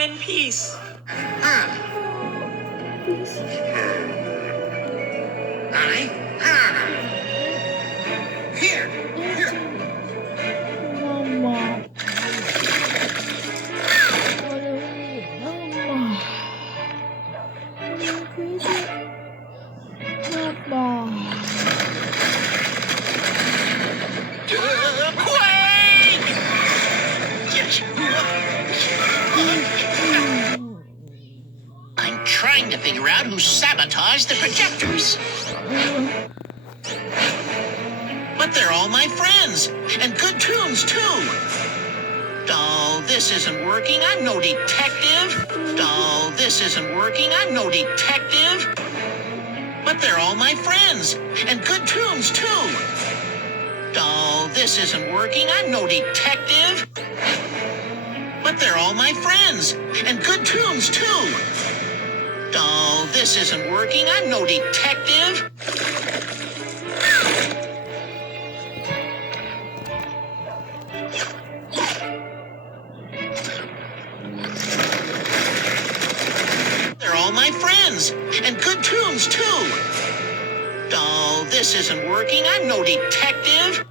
come in peace. Here. Mama. I'm trying to figure out who sabotaged the projectors. But they're all my friends, and good tunes, too. Oh, this isn't working. I'm no detective. Oh, this isn't working. I'm no detective. But they're all my friends, and good tunes, too. Oh, this isn't working. I'm no detective. But they're all my friends, and good tunes, too. Oh, this isn't working. I'm no detective. They're all my friends, and good tunes, too. Oh, this isn't working. I'm no detective.